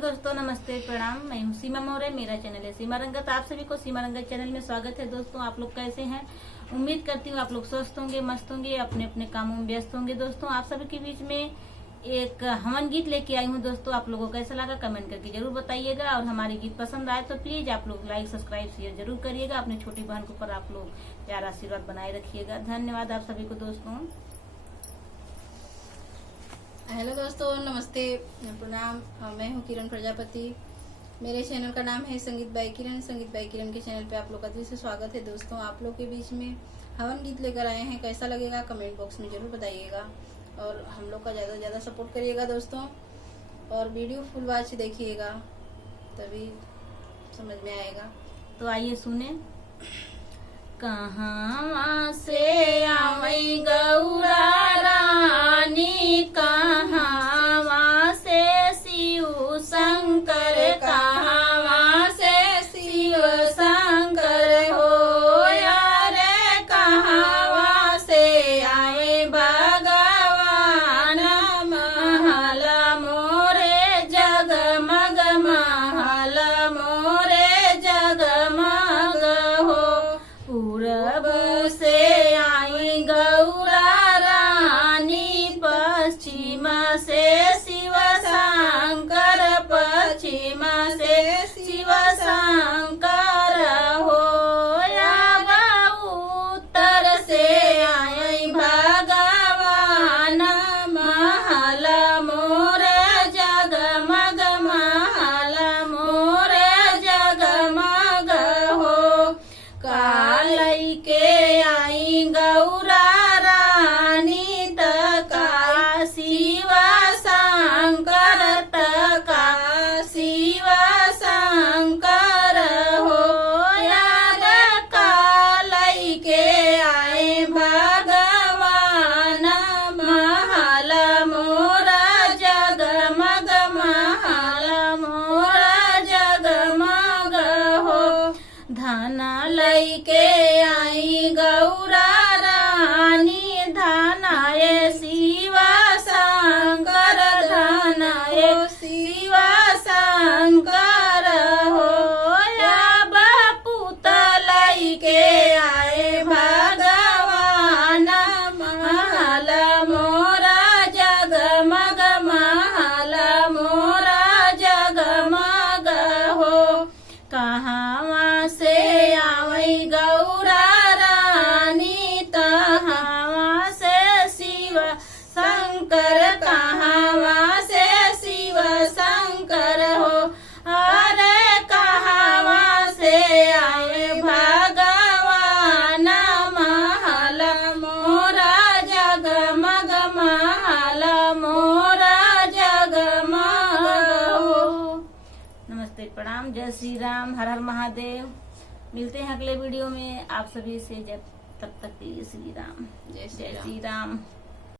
दोस्तों, नमस्ते, प्रणाम। मैं हूँ सीमा मौर्य। मेरा चैनल है सीमा रंगत। आप सभी को सीमा रंगत चैनल में स्वागत है। दोस्तों, आप लोग कैसे हैं? उम्मीद करती हूँ आप लोग स्वस्थ होंगे, मस्त होंगे, अपने अपने कामों में व्यस्त होंगे। दोस्तों, आप सभी के बीच में एक हवन गीत लेके आई हूँ। दोस्तों, आप लोगों को कैसा लगा कमेंट करके जरूर बताइएगा। और हमारी गीत पसंद आए तो प्लीज आप लोग लाइक, सब्सक्राइब, शेयर जरूर करिएगा। अपनी छोटी बहन के ऊपर आप लोग प्यार आशीर्वाद बनाए रखिएगा। धन्यवाद आप सभी को। दोस्तों, हेलो दोस्तों, नमस्ते, प्रणाम। मैं हूँ किरण प्रजापति। मेरे चैनल का नाम है संगीत बाई किरण। संगीत बाई किरण के चैनल पे आप लोग का दिल से स्वागत है। दोस्तों, आप लोग के बीच में हवन गीत लेकर आए हैं। कैसा लगेगा कमेंट बॉक्स में जरूर बताइएगा और हम लोग का ज़्यादा से ज़्यादा सपोर्ट करिएगा दोस्तों। और वीडियो फुल वॉच देखिएगा, तभी समझ में आएगा। तो आइए सुने। कहाँ से आवई गौरा रानी, कहाँ से शिव शंकर, कहाँ से शिव शंकर हो यार, कहाँ से आए भगवान, महल मोरे जगमग, महल मोरे जगमग हो। पूरब से आई गौरा रानी, पश्चिम से शिव शंकर, पश्चिम से शिव शंकर हो। अब उत्तर से आई भगवान, महल मोर जगमग, महल मोर जगमग हो। कालई के आई गौरा रानी, तका शिव शंकर, तका शिव शंकर हो। याद कालई के आए भगवान, महल मोरा जगमग, महल मोरा जगमग हो। धना लई के आई गौरा रानी, धनाए शिव शंकर, धनाए शिव शंकर हो। अब पुतलई के आए भगवान, महल मोरा जगमग, महल मोरा जगमग हो। कहाँ से आवई गौरा रानी, तहाँ से शिव शंकर, कहाँ से शिव शंकर हो। अरे कहाँ से आए भगवान, महल मोरा जगमग, महल मोरा जगमग हो। नमस्ते, प्रणाम, जय श्री राम, हर हर महादेव। मिलते हैं अगले वीडियो में आप सभी से। जब तब तक के लिए श्री राम, जय जय श्री राम।